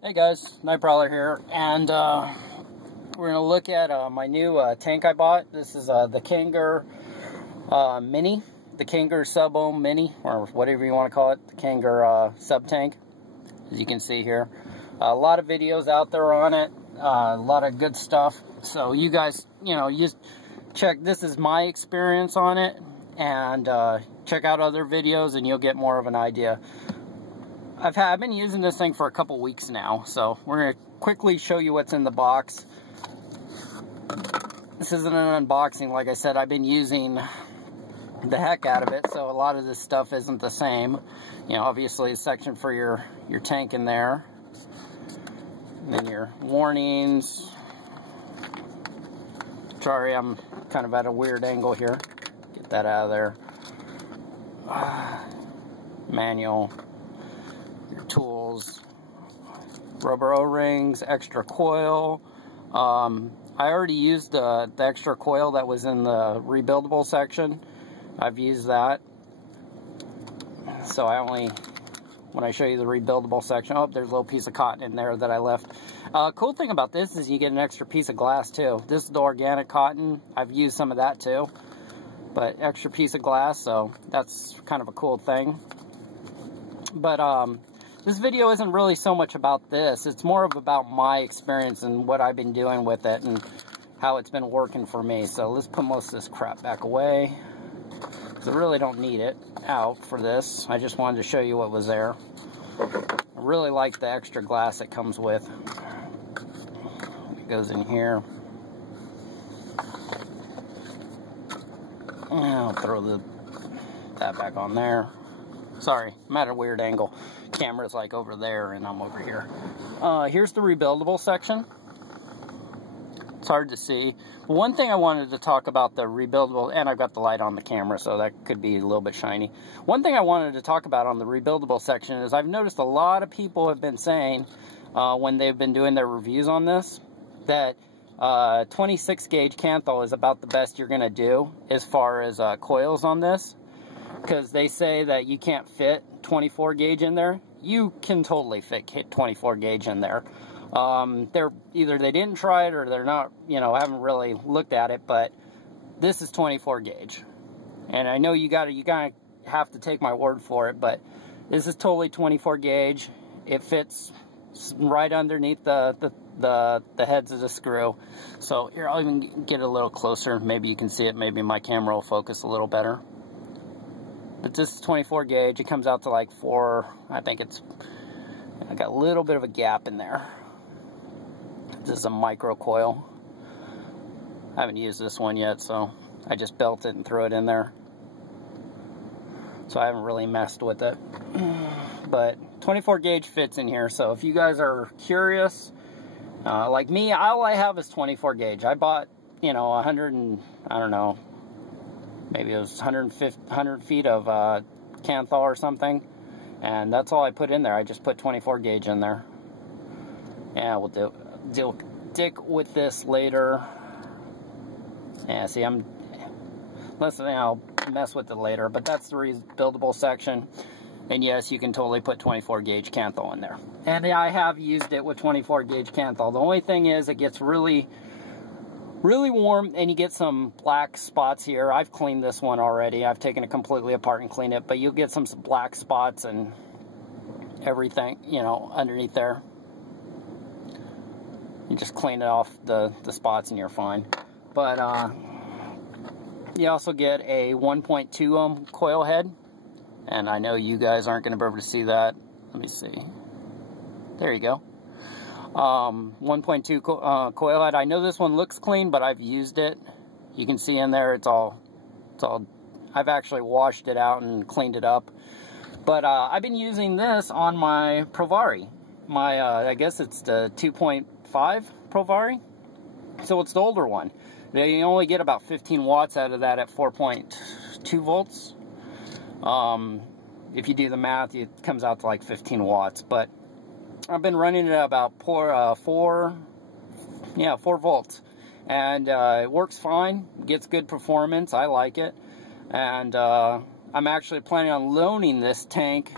Hey guys, Night Prowler here, and we're going to look at my new tank I bought. This is the Kangar Mini, the Kangar Sub-Ohm Mini, or whatever you want to call it, the Kangar sub-tank, as you can see here. A lot of videos out there on it, a lot of good stuff, so you guys, you check, this is my experience on it, and check out other videos and you'll get more of an idea. I've been using this thing for a couple weeks now, so we're going to quickly show you what's in the box. This isn't an unboxing, like I said. I've been using the heck out of it, so a lot of this stuff isn't the same. Obviously a section for your tank in there. And then your warnings. Sorry, I'm kind of at a weird angle here. Get that out of there. Manual. Your tools, rubber O-rings, extra coil. I already used the extra coil that was in the rebuildable section. I've used that. So when I show you the rebuildable section, oh, there's a little piece of cotton in there that I left. Cool thing about this is you get an extra piece of glass too. This is the organic cotton. I've used some of that too. But extra piece of glass, so that's kind of a cool thing. But this video isn't really so much about this. It's more about my experience and what I've been doing with it and how it's been working for me. So let's put most of this crap back away, because I really don't need it out for this. I just wanted to show you what was there. I really like the extra glass it comes with. It goes in here. I'll throw that back on there. Sorry, I'm at a weird angle. Camera's like over there and I'm over here. Here's the rebuildable section. It's hard to see. One thing I wanted to talk about the rebuildable, and I've got the light on the camera, so that could be a little bit shiny. One thing I wanted to talk about on the rebuildable section is I've noticed a lot of people have been saying, when they've been doing their reviews on this, that 26 gauge Kanthal is about the best you're going to do as far as coils on this. Because they say that you can't fit 24 gauge in there. You can totally fit 24 gauge in there. Either they didn't try it or they're not, haven't really looked at it, but this is 24 gauge. And I know you gotta have to take my word for it, but this is totally 24 gauge. It fits right underneath the heads of the screw. So here, I'll even get a little closer. Maybe you can see it. Maybe my camera will focus a little better. But this is 24 gauge. It comes out to like 4, I think I got a little bit of a gap in there. This is a micro coil. I haven't used this one yet, so I just built it and threw it in there. So I haven't really messed with it. But 24 gauge fits in here, so if you guys are curious, like me, all I have is 24 gauge. I bought, 100 and, I don't know, maybe it was 100 feet of Kanthal or something, and that's all I put in there. I just put 24 gauge in there. Yeah, we'll deal with this later. Yeah, see, I'll mess with it later, but that's the rebuildable section. And yes, you can totally put 24 gauge Kanthal in there. And I have used it with 24 gauge Kanthal. The only thing is it gets really warm and you get some black spots here. I've cleaned this one already. I've taken it completely apart and cleaned it, but you'll get some black spots and everything, underneath there. You just clean it off the spots and you're fine. But you also get a 1.2 ohm coil head, and I know you guys aren't going to be able to see that. Let me see. There you go. 1.2 coil head. I know this one looks clean, but I've used it. You can see in there it's all I've actually washed it out and cleaned it up. But I've been using this on my Provari. My I guess it's the 2.5 Provari. So it's the older one. You only get about 15 watts out of that at 4.2 volts. If you do the math, it comes out to like 15 watts, but I've been running it at about 4 volts, and it works fine, gets good performance. I like it, and I'm actually planning on loaning this tank,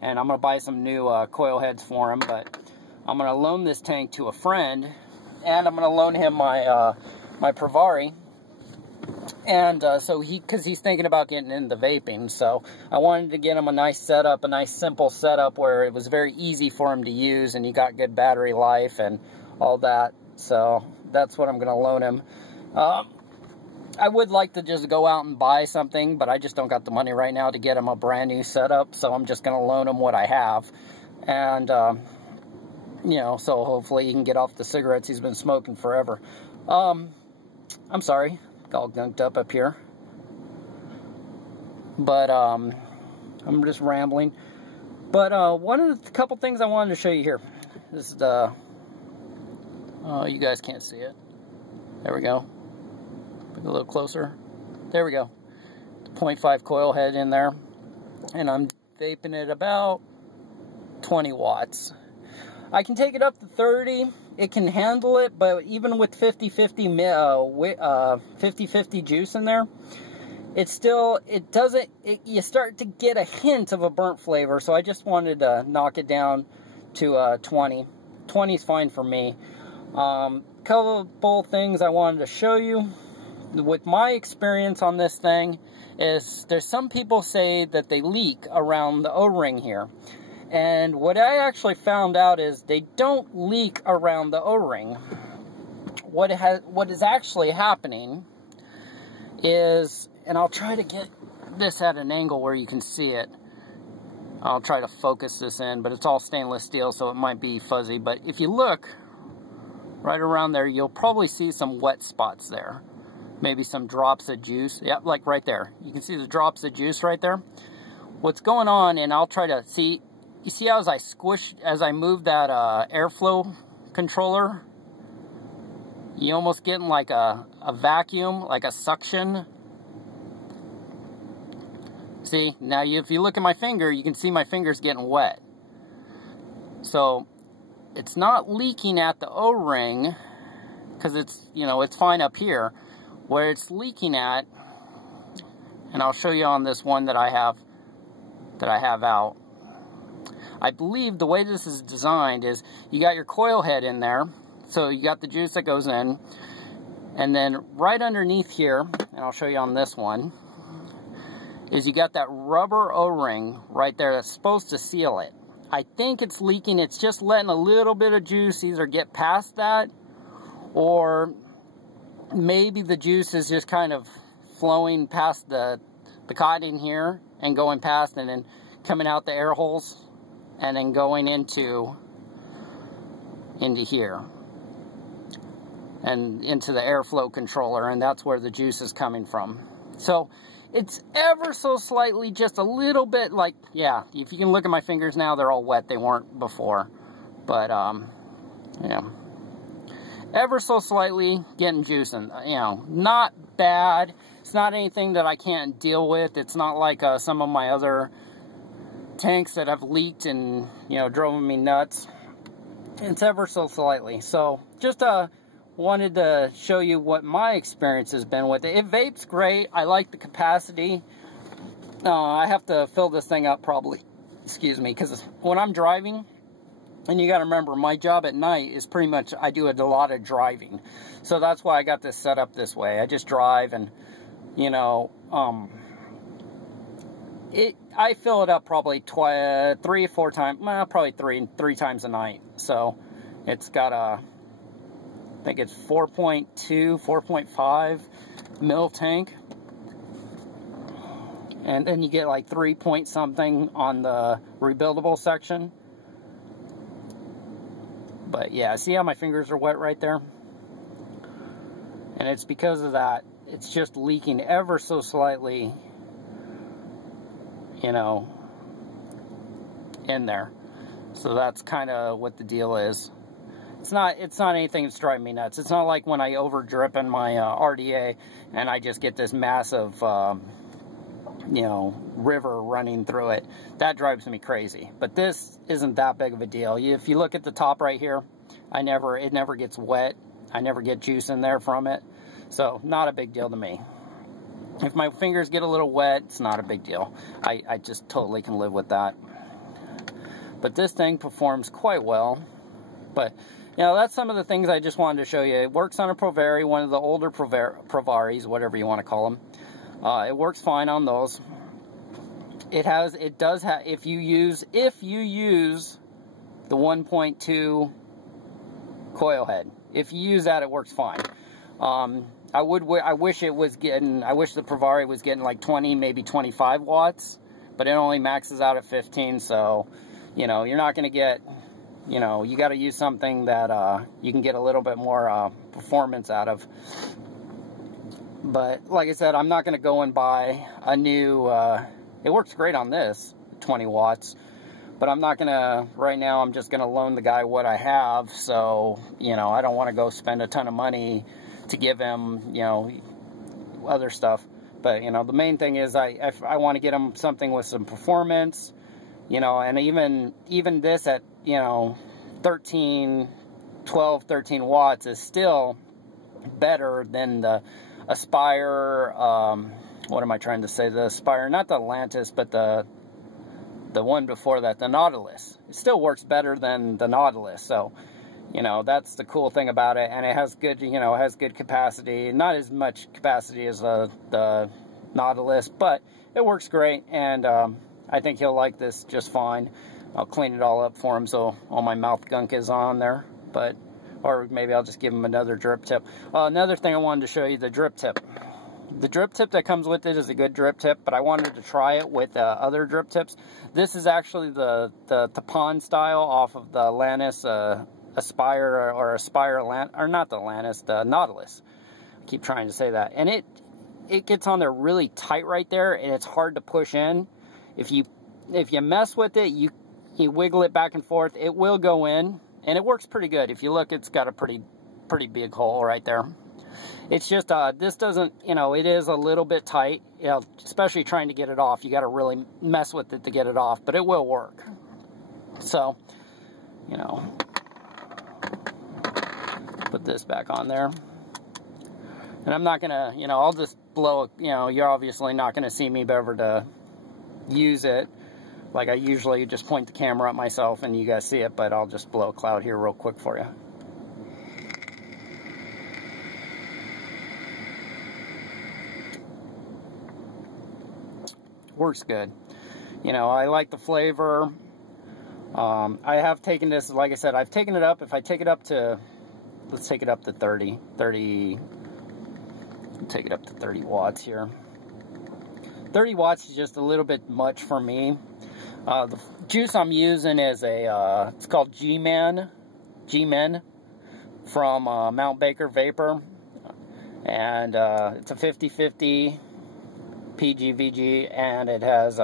and I'm going to buy some new coil heads for him, but I'm going to loan this tank to a friend, and I'm going to loan him my my Provari. And so because he's thinking about getting into vaping, so I wanted to get him a nice setup, a nice simple setup where it was very easy for him to use, and he got good battery life and all that. So that's what I'm going to loan him. I would like to just go out and buy something, but I just don't got the money right now to get him a brand new setup, so I'm just going to loan him what I have. And, you know, so hopefully he can get off the cigarettes he's been smoking forever. I'm sorry, got all gunked up here. But, I'm just rambling. But, one of the couple things I wanted to show you here. This is the, you guys can't see it. There we go. A little closer. There we go. The 0.5 coil head in there. And I'm vaping it about 20 watts. I can take it up to 30. It can handle it, but even with 50-50 juice in there, it still, you start to get a hint of a burnt flavor, so I just wanted to knock it down to 20. 20 is fine for me. Couple things I wanted to show you. With my experience on this thing is there's some people say that they leak around the O-ring here. And what I actually found out is they don't leak around the O-ring. What is actually happening is, and I'll try to get this at an angle where you can see it. I'll try to focus this in, but it's all stainless steel, so it might be fuzzy. But if you look right around there, you'll probably see some wet spots there. Maybe some drops of juice. Yeah, like right there. You can see the drops of juice right there. What's going on, and I'll try to see, you see how as I move that airflow controller, you almost getting like a vacuum, like a suction. See, now if you look at my finger, you can see my finger's getting wet. So, it's not leaking at the O-ring, because it's, you know, it's fine up here. Where it's leaking at, and I'll show you on this one that I have out. I believe the way this is designed is you got your coil head in there, so you got the juice that goes in, and then right underneath here, and I'll show you on this one, is you got that rubber O-ring right there that's supposed to seal it. I think it's leaking, it's just letting a little bit of juice either get past that, or maybe the juice is just kind of flowing past the cotton here and going past and then coming out the air holes and then going into here and into the airflow controller, and that's where the juice is coming from. So it's ever so slightly, just a little bit like, yeah, if you can look at my fingers now, they're all wet. They weren't before. But, yeah. Ever so slightly getting juice in, you know, not bad. It's not anything that I can't deal with. It's not like some of my other tanks that have leaked and, you know, driven me nuts. It's ever so slightly. So just wanted to show you what my experience has been with it. It vapes great. I like the capacity. I have to fill this thing up probably, excuse me, because when I'm driving, and you got to remember, my job at night is pretty much, I do a lot of driving. So that's why I got this set up this way. I just drive and, you know, I fill it up probably 3 or 4 times, well, probably three times a night. So it's got a, I think it's 4.2, 4.5 mil tank. And then you get like 3 point something on the rebuildable section. But yeah, see how my fingers are wet right there? And it's because of that. It's just leaking ever so slightly, you know, in there. So that's kind of what the deal is. It's not anything that's driving me nuts. It's not like when I over drip in my RDA and I just get this massive, you know, river running through it. That drives me crazy. But this isn't that big of a deal. If you look at the top right here, it never gets wet. I never get juice in there from it. So not a big deal to me. If my fingers get a little wet, it's not a big deal. I just totally can live with that. But this thing performs quite well. But, you know, that's some of the things I just wanted to show you. It works on a Provari, one of the older Provaris, whatever you want to call them. It works fine on those. It does have, if you use the 1.2 coil head, if you use that, it works fine. I wish the Provari was getting like 20, maybe 25 watts, but it only maxes out at 15, so, you know, you're not going to get, you know, you got to use something that you can get a little bit more performance out of. But, like I said, I'm not going to go and buy a new, it works great on this, 20 watts, but I'm not going to, right now, I'm just going to loan the guy what I have, so, you know, I don't want to go spend a ton of money to give him, you know, other stuff. But, you know, the main thing is I want to get him something with some performance, you know, and even this at, you know, 13 watts is still better than the Aspire, what am I trying to say, the Aspire, not the Atlantis, but the one before that, the Nautilus. It still works better than the Nautilus, so, you know, that's the cool thing about it, and it has good, you know, it has good capacity, not as much capacity as the Nautilus, but it works great, and I think he'll like this just fine. I'll clean it all up for him so all my mouth gunk is on there, but, or maybe I'll just give him another drip tip. Another thing I wanted to show you, the drip tip. The drip tip that comes with it is a good drip tip, but I wanted to try it with other drip tips. This is actually the Tapan style off of the Atlantis Aspire, or Aspire, or not the Atlantis, the Nautilus. I keep trying to say that. And it gets on there really tight right there, and it's hard to push in. If you mess with it, you wiggle it back and forth, it will go in, and it works pretty good. If you look, it's got a pretty big hole right there. It's just, this doesn't, you know, it is a little bit tight, you know, especially trying to get it off. You got to really mess with it to get it off, but it will work. So, you know, put this back on there. And I'm not going to, you know, I'll just blow, you know, you're obviously not going to see me be able to use it. Like I usually just point the camera at myself and you guys see it, but I'll just blow a cloud here real quick for you. Works good. You know, I like the flavor. I have taken this, like I said, I've taken it up. If I take it up to, let's take it up to 30 take it up to 30 watts here. 30 watts is just a little bit much for me. The juice I'm using is it's called G-Men from Mount Baker Vapor, and it's a 50/50 PGVG, and it has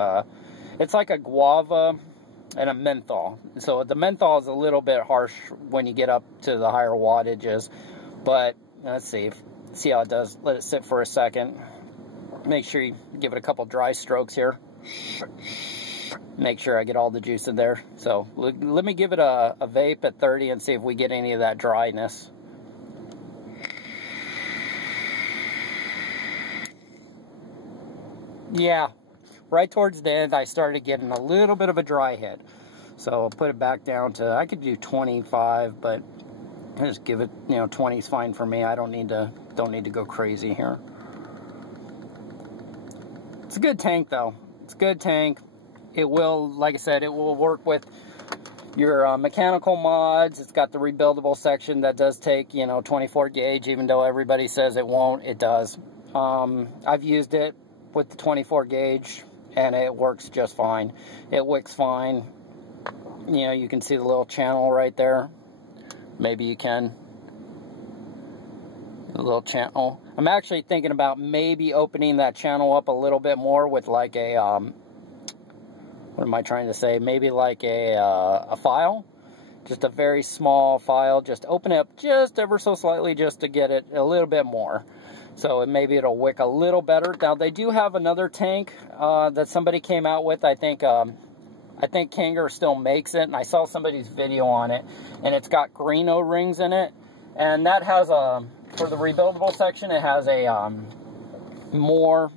it's like a guava and a menthol. So the menthol is a little bit harsh when you get up to the higher wattages, but let's see how it does. Let it sit for a second. Make sure you give it a couple dry strokes here. Make sure I get all the juice in there. So let me give it a vape at 30 and see if we get any of that dryness. Yeah, right towards the end I started getting a little bit of a dry head. So I'll put it back down to, I could do 25, but I'll just give it, you know, 20 is fine for me. I don't need to go crazy here. It's a good tank though. It's a good tank. It will, like I said, it will work with your mechanical mods. It's got the rebuildable section that does take, you know, 24 gauge, even though everybody says it won't, it does. I've used it with the 24 gauge and it works just fine. It wicks fine. You know, you can see the little channel right there. Maybe you can. A little channel. I'm actually thinking about maybe opening that channel up a little bit more with like a, what am I trying to say? Maybe like a file. Just a very small file. Just open it up just ever so slightly just to get it a little bit more. So maybe it'll wick a little better. Now they do have another tank that somebody came out with. I think Kangar still makes it, and I saw somebody's video on it, and it's got green O-rings in it, and that has a, for the rebuildable section, it has a more.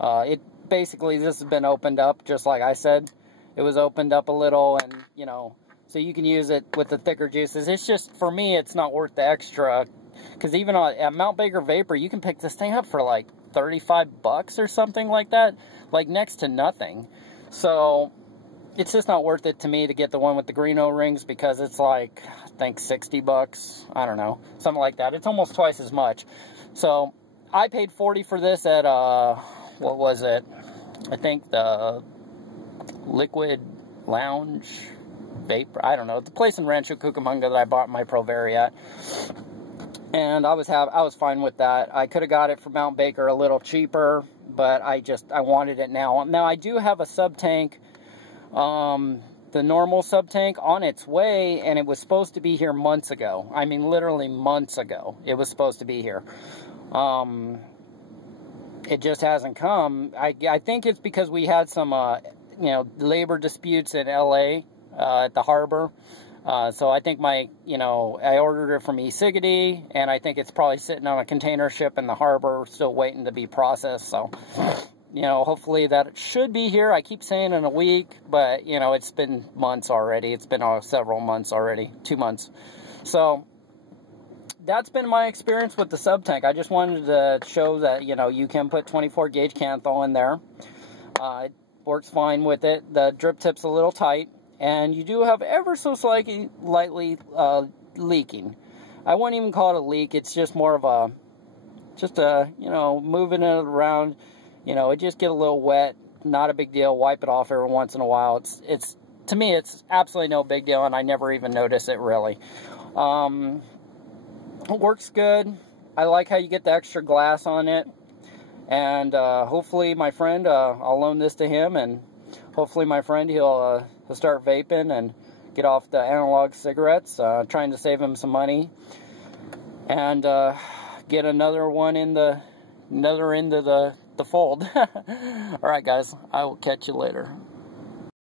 It basically, this has been opened up just like I said. It was opened up a little, and you know, so you can use it with the thicker juices. It's just, for me, it's not worth the extra, because even at Mount Baker Vapor, you can pick this thing up for like 35 bucks or something like that, like next to nothing. So it's just not worth it to me to get the one with the green O-rings, because it's like, I think 60 bucks, I don't know, something like that. It's almost twice as much. So I paid 40 for this at, what was it? I think the Liquid Lounge Vapor, I don't know, the place in Rancho Cucamonga that I bought my Provari at. And I was fine with that. I could have got it from Mount Baker a little cheaper, but I wanted it now. Now I do have a sub-tank, the normal sub-tank, on its way, and it was supposed to be here months ago. I mean, literally months ago, it was supposed to be here. It just hasn't come. I think it's because we had some, you know, labor disputes in LA, at the harbor. So I think I ordered it from e-Siggity, and I think it's probably sitting on a container ship in the harbor, still waiting to be processed. So, you know, hopefully that it should be here. I keep saying in a week, but, you know, it's been months already. It's been several months already, 2 months. So that's been my experience with the sub-tank. I just wanted to show that, you know, you can put 24 gauge Kanthal in there. It works fine with it. The drip tip's a little tight, and you do have ever so slightly leaking. I wouldn't even call it a leak. It's just more of a, you know, moving it around. You know, it just get a little wet. Not a big deal. Wipe it off every once in a while. It's to me, it's absolutely no big deal, and I never even notice it really. It works good. I like how you get the extra glass on it. And hopefully my friend, I'll loan this to him, and hopefully my friend, he'll start vaping and get off the analog cigarettes, trying to save him some money, and get another one in the end of the fold. Alright guys, I will catch you later.